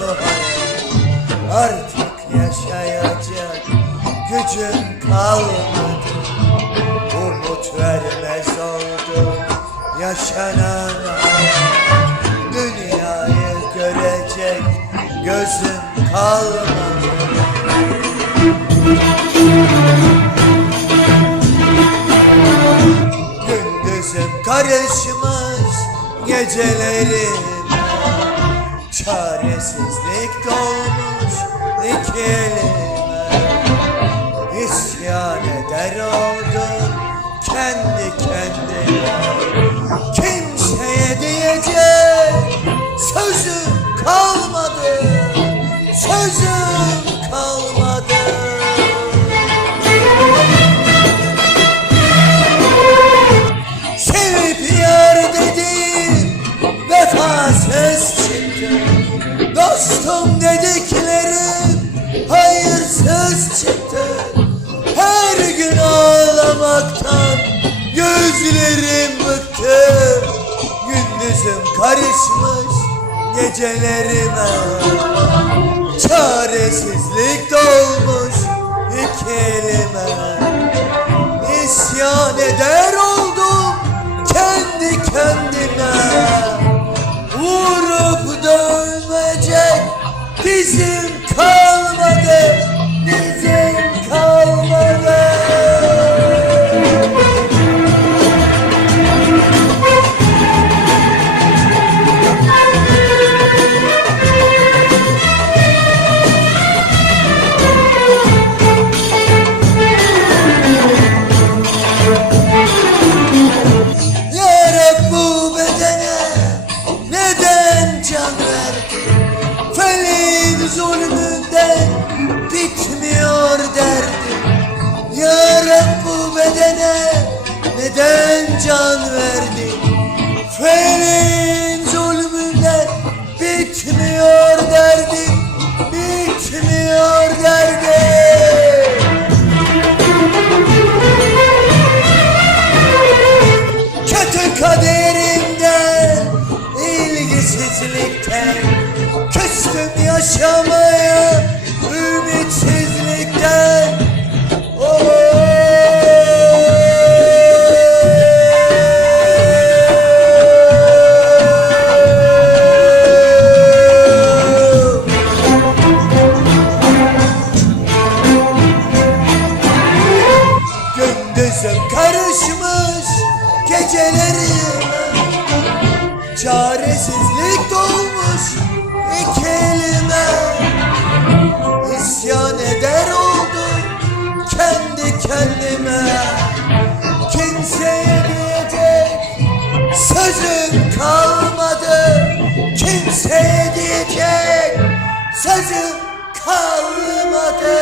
bu hayat Artık yaşayacak gücüm kalmadı. Umut vermez oldum yaşanan Dünyayı görecek gözüm kalmadı. Gündüzüm karışmış geceleri Çaresizlik dolmuş iki elime Gözlerim bıktı Gündüzüm karışmış Gecelerime Çaresizlik dolmuş iki elime. İsyan eder oldum Kendi kendime. Vurup dövmecek Dizim Gene neden can verdin? Frenin zulmünden bitmiyor derdim, bitmiyor derdim. Kötü kaderimden, ilgisizlikten küstüm yaşamaya. Pislik dolmuş iki elime İsyan eder oldu kendi kendime. Kimseye diyecek sözüm kalmadı. Kimseye diyecek sözüm kalmadı.